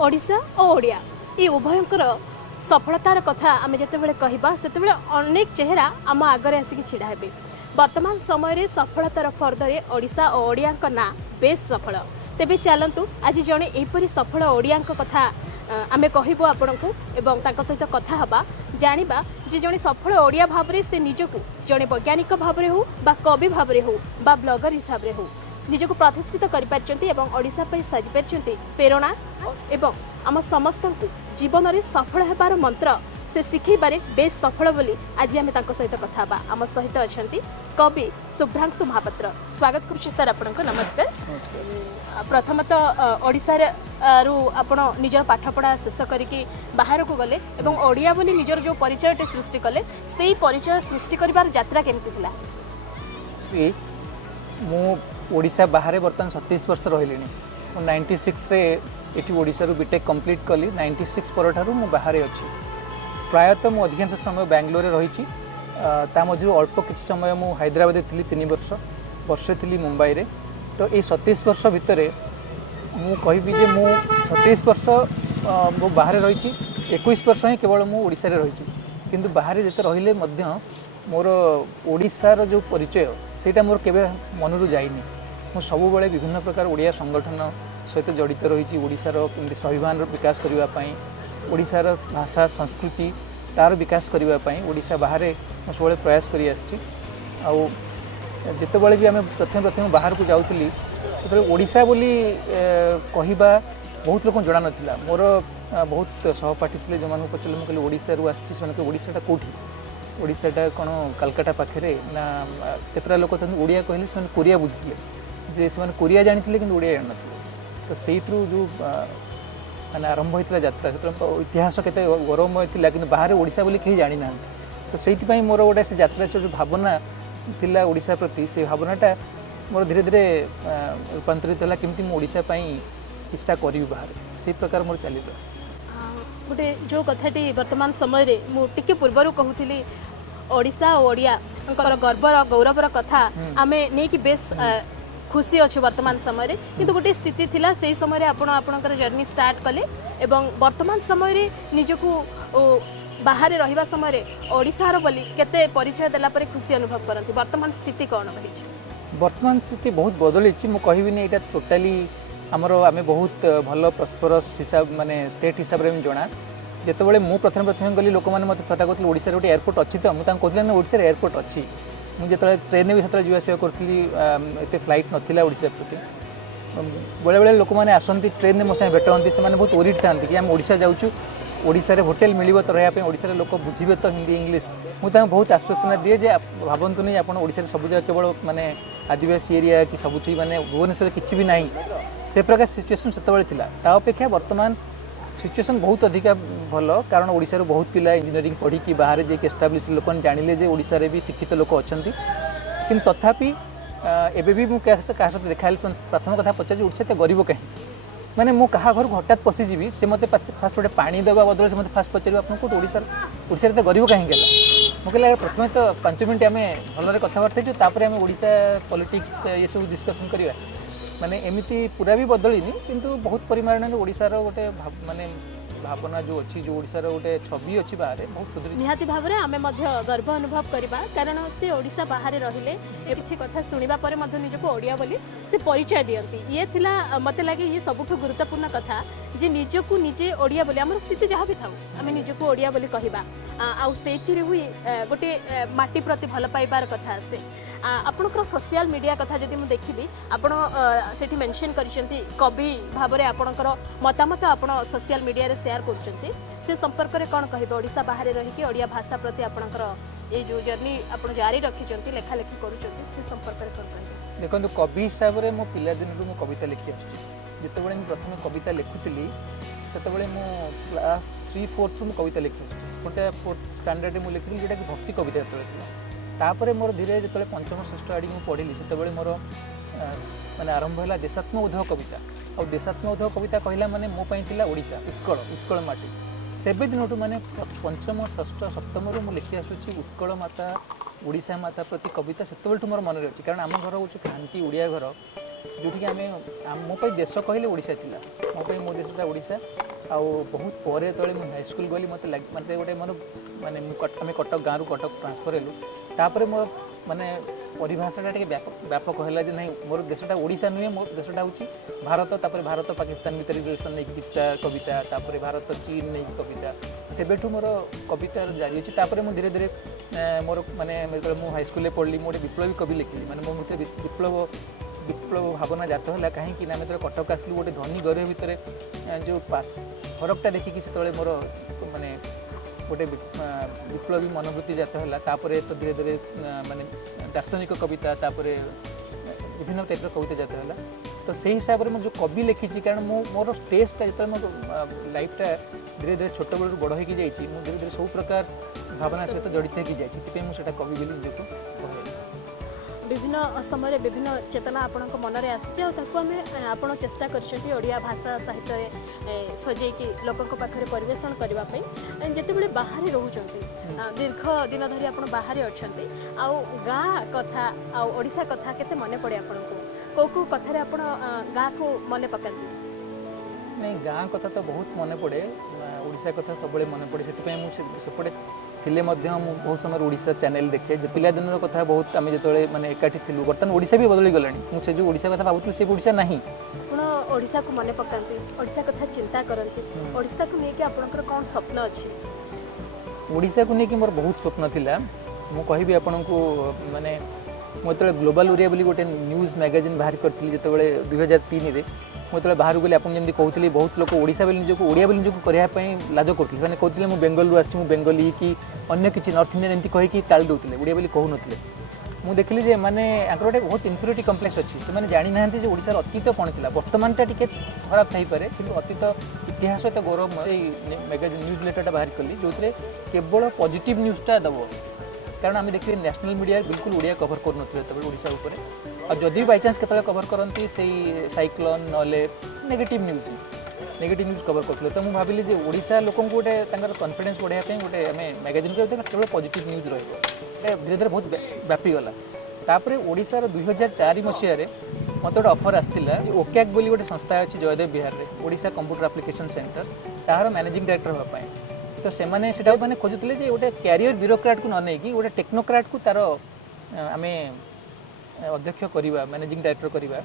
ओडिशा और ओडिया ये उभयंकर सफलतार कथा आम जिते कहवा से अनेक चेहरा आम आगे आसिक छिड़ा हे। वर्तमान समय सफलतार फर्दरे ओडिशा और ओडिया ना बेस सफल। तेबे चलतु आज जड़े यहपरी सफल ओडिया कथा आम कहबू आपण को एवं सहित कथा हवा जानिबा जे जड़े सफल ओडिया भाव में से निजक जड़े वैज्ञानिक भाव में हो बा कवि भाव में हो बा ब्लगर हिसाब से हो निजक प्रतिष्ठित करिशा साजी पार्टी प्रेरणा एवं आम समस्त जीवन में सफल होबार मंत्र से शिखेबारे बेस सफल बोली आज आम सहित कथा आम सहित अच्छा कवि शुभ्रांशु महापात्र। स्वागत करुच्ची सर आपण नमस्कार। प्रथमतः ओडिशा रु आपण निजर पाठपढ़ा शेष करके बाहर को गले एवं ओडिया बोली निजर जो परिचय सृष्टि कले से परिचय सृष्टि करिवार यात्रा केमती थिला? मु ओडिशा बाहर बर्तमान 37 वर्ष रही 96 रे एटी ओडिशा रु बीटेक कंप्लीट कली 96 पर ठारू मु बाहर अच्छी प्रायतः मु अधिकांश समय बेंगलोर रही ता मझे अल्प किसी समय मु हैदराबाद थी 3 वर्ष वर्षे थी मुंबई रे। तो ये 37 वर्ष भितर मु कहबी जे मु 27 वर्ष मु बाहर रही 21 वर्ष ही केवल मु ओडिशा रे रही किंतु बाहर जिते रहिले मध्य मोर ओडिशार जो परिचय सेटा मोर केबे मनरु जाइनी। मु सब बेले विभिन्न प्रकार ओडिया संगठन सहित जड़ित रही ओडिशार केमती स्वाभिमान विकास करबा पई ओडिशार भाषा संस्कृति तार विकास करने ओडिशा बाहर सब प्रयास करी जिते बड़े भी आम प्रथम प्रथम बाहर को जाऊली तो ओडिशा बोली कहवा बहुत लोग जना ना। मोर बहुत सहपाठी थे जो पचारे मुझे ओडिशा रु आसाटा कौटी ओडिशाटा कौन कलकाता पाखे ना केतरा लोक ओडिया कहले से कोरिया बुझुले जे से कोरिया जानी कि ओडिया जान तो से जो माने आरंभ होता यात्रा से इतिहास के गौरवमय थी कि बाहर ओडिशा बोली कहीं जानी ना। तो से मोर गोटे से यात्रा से जो भावना थिला ओडिशा प्रति से भावनाटा मोर धीरे धीरे रूपांतरित है केमती ओडिशा किछटा करी बाहर से प्रकार मोर चली गोटे जो कथाटी वर्तमान समय मुझे पूर्वर कहूली ओडिशा और ओडिया गर्वर गौरवर कथा आम नहीं कि बेस खुशी अच्छे वर्तमान समय किंतु गोटे स्थिति थिला से समय आपणकर जर्नी स्टार्ट कले एवं वर्तमान समय निजको बाहर रहिबा समय ओडिशार बोली केते परिचय देला परे खुशी अनुभव करती वर्तमान स्थिति कौन रही? वर्तमान स्थिति बहुत बदली मुझे कहबी यहाँ टोटाली आमर आम बहुत भल प्रस्परस हिसाब माने स्टेट हिसाब से जना जिते मुझे प्रथम प्रथम गली लोक मैंने मतलब कथा कहते ओडिशा गोटे एयरपोर्ट अच्छी तो मुझे कहते ओडिशा एयरपोर्ट अच्छी मुझे ट्रेन भी जो जावास करी एत फ्लाइट नाला ओडिशा प्रति बेले बेले लोक मैंने आसती ट्रेन में मो साथ भेटती से बहुत ओरिड था कि आम ओडिशा जाऊँ ओडिशा रे होटेल मिल तो रहा ओडिशा लोक बुझे तो हिंदी इंग्लीश मुझे बहुत आश्वासना दिए जे भावतु नहीं आप ओडिशा सब जगह केवल माने आदिवासी एरिया कि सबुठी माने भुवनेश्वर किसी भी नहीं से प्रकार सिचुएसन से अपेक्षा वर्तमान सिचुएसन बहुत अधिका भल कारण ओडिशा बहुत पिला इंजीनियरिंग पढ़ी कि बाहर जाके एस्टाब्लिश लोक जानिले जे ओडिशा रे भी शिक्षित लोक अच्छा कि तथापि एबे भी मुझे क्या देखा प्रथम कथा पचार ओडिशा गरीब कहीं मैंने मो कहा घर हठात पशिजी से मत फास्ट गोटे पानी देवा बदल से मत फास्ट पचार आप ओडिशा तो गरीब कहीं मुझे प्रथम तो 5 मिनट आम भलि कथबार्ता आम ओडिशा पॉलिटिक्स ये सब डिस्कसन करवा माने एमती पूरा भी बदलनी किंतु बहुत परिमाण ओडिशार गोटे माने भावना जो अच्छी जो ओडिशार गोटे छवि अच्छी बाहर बहुत सुधरी निहाती भाव में आम गर्व अनुभव करवा कारण से ओडिशा बाहर रहिले किसी कथा शुणा पर निजको ओडिया बोली से परिचय दियंती ये थिला मते लगे ये सबुठ गुरुत्वपूर्ण कथा जे निजको निजे ओडिया बोली आम स्थिति जहाँ भी था आम निजको ओडिया बोली कहवा आउ से हुई गोटे माटी प्रति भल पाइबार कथा आसे आपणकर सोशल मीडिया कथा जदि मुझे देखी आपण सेठी मेंशन करिसेंती कवि भाव में आपणकर मतामत आपण सोशल मीडिया रे शेयर करछंती से संपर्क रे कौन कहबे ओडिशा बाहर रही ओडिया भाषा प्रति आपणकर ये जो जर्नी आपण जारी रखिछंती लेखा लेखी करूछंती से संपर्क रे कौन कहबे? देखो कवि हिसाब से मो पिला दिन मु कविता लिखि आछी जितेबाला मुझे प्रथम कविता लिखुली से मु क्लास 3-4 मु कविता लिखि आछी गोटे 4th स्टैंडर्ड मु लिखिली जोटा कि भक्ति कविता तापर मोर धीरे जो 5म 6ठ आड़ी पढ़ी से मोर माने आरंभ है देशात्मबोधक कविता और देशात्मबोधक कविता कहला माने मो पई ओडिशा उत्कल उत्कल माटी सेबे दिन माने 5म 6ठ 7म रु लिखि आसुची उत्कल माता ओडिशा माता प्रति कविता से मोर मन रही कारण आम घर हूँ खांटी ओडिया घर जोटि आम मो देश कहले ओडिशा थिला मो देशटा ओडिशा आउ बहुत परे तले मु हाई स्कूल गली मते मते गोटे मोर माने आम कटक गाँव कटक ट्रांसफर हेलु तापर मोर माने परिभाषाटा टे व्यापक है जे नहीं मोर देशटा ओडिशा नुहे मोर देशटा हूँ भारत तापर भारत पाकिस्तान भीतर रिलेसन नहीं किछटा कविता तापर भारत चीन नहीं कविता सेबेठू मोर कविता जारी अच्छी तापर मु धीरे धीरे मोर माने मु हाई स्कूल पढ़ली मोटे विप्लवी कवि लिखिली माने मो भीतर विप्लव भावना जात है कहीं आम जो कटक आसलु गोटे धनी गरीब भितर जो फरकटा देखिकी से मोर माने गोटे विप्लवी मनोवृत्ति जात है तो धीरे धीरे माने दार्शनिक कविता विभिन्न टाइप कविता जात है तो से हिसाब से जो कवि लिखी कारण मोर टेस्टा जो मो लाइफटा धीरे धीरे छोट बेलू बड़ होगी जाइए धीरे धीरे सब प्रकार भावना सहित जड़ित होगी जाइए मुझे कवि बोली निजक विभिन्न समय विभिन्न चेतना आपण मनरे आसी आम आप चेष्टा करिया भाषा साहित्य सजेकी लोकों पाखे परिवेशन करने जिते बाहर रोचते दीर्घ दिन धरी आप बाहर अच्छा गाँ कथा आशा कथा केते मन पड़े आपन को कथार आप गाँ को मन पकाती नहीं गाँ कथा तो बहुत मन पड़े ओडिशा कथा सब मन पड़े से सेपटे थिले बहुत समय ओडिशा चैनल देखे जो पिलादिन कथा बहुत आम जो मैंने एकाठी थिलु बर्तमान ओडिशा भी बदली गलानी मुझे जो ओडिशा कथा भावुଥିଲି से ओडिशा नहीं आपण ओडिशा को मन पकाती ओडिशा कथा चिंता करती ओडिशा को लेके आपनकर कौन स्वप्न अछि ओडिशा को लेके मोर बहुत स्वप्न थिला मु कहबी आपन को माने मुझे ग्लोबल ओरिया बोली गोटे न्यूज मैगजीन बाहर करती जो 2003 रे मुझे बाहर गली आप जमी कहते बहुत लोग ओडिशा बोली निजक ओडिया बोली निजक करने लाज करते मैंने कहते मुझे बेंगलू आसी बेंगली कि अन्य किसी नॉर्थ इंडियन एमती कहीकि टाली दौले ओडिया बोली कहून मुझे देखली जे मैंने गोटे बहुत इन्फ्यूरिटी कम्प्लेक्स अच्छी से जानी ना ओडिशार अतीत कौन थी बर्तमानटा टी खराब थीपे कि अतीत इतिहास तो गौरव मैगजीन न्यूज लेटरटा बाहर कली जो केवल पॉजिटिव न्यूजटा दब कारण आम देखिए नेशनल मीडिया बिल्कुल ओडिया कवर कर ओडिशा उपर और जदि बाई चान्स केतले कवर करती से साइक्लोन नले नेगेटिव न्यूज कवर करते तो मुझे भाविली जे ओडिशा लोक गोटे कॉन्फिडेंस बढ़ाई गोटे आम मैगजीन केवल पॉजिटिव न्यूज रही धीरे धीरे बहुत व्यापी गला तापर ओडिशार 2004 मसीह मत गोटे ऑफर आसाला ओक्याक बोली गोटे संस्था अच्छी जयदेव विहार में ओडिशा कंप्यूटर एप्लिकेशन सेंटर तार मैनेजिंग डायरेक्टर होगापाई तो से मैंने खोजुले गोटे कैरियर ब्यूरोक्राट को न नहीं गोटे टेक्नोक्राट को तार आम अध्यक्ष करवा मैनेजिंग डायरेक्टर करवा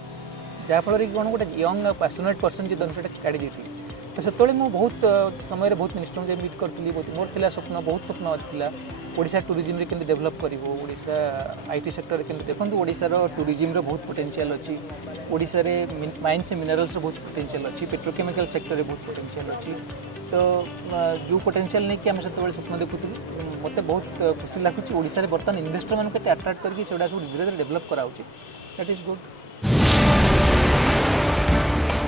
जहाँफल कि कौन गोटे यंग पैशनेट पर्सन जो से काढ़ी देती तो से बहुत समय बहुत मिनिस्टर मीट करी मोर था स्वप्न बहुत स्वप्न था ओडिशा टूरिज्म रे केमती डेवलप करिवो ओडिशा आईटी सेक्टर रे केमती देखो ओडिशा रो टूरिज्म रो बहुत पोटेंशियल अच्छी ओडिशा रे माइन्स मिनरल्स रो बहुत पोटेंशियल अच्छी पेट्रोकेमिकल सेक्टर रे बहुत पोटेंशियल अच्छी तो जो पोटेंशियल नहीं कि आम से स्वप्न देखुलू मत बहुत खुशी लगुच ओडिशा रे बर्तमान इन्वेस्टर मान अट्राक्ट करके सब धीरे धीरे डेवलप कराऊँ दैट इज गुड।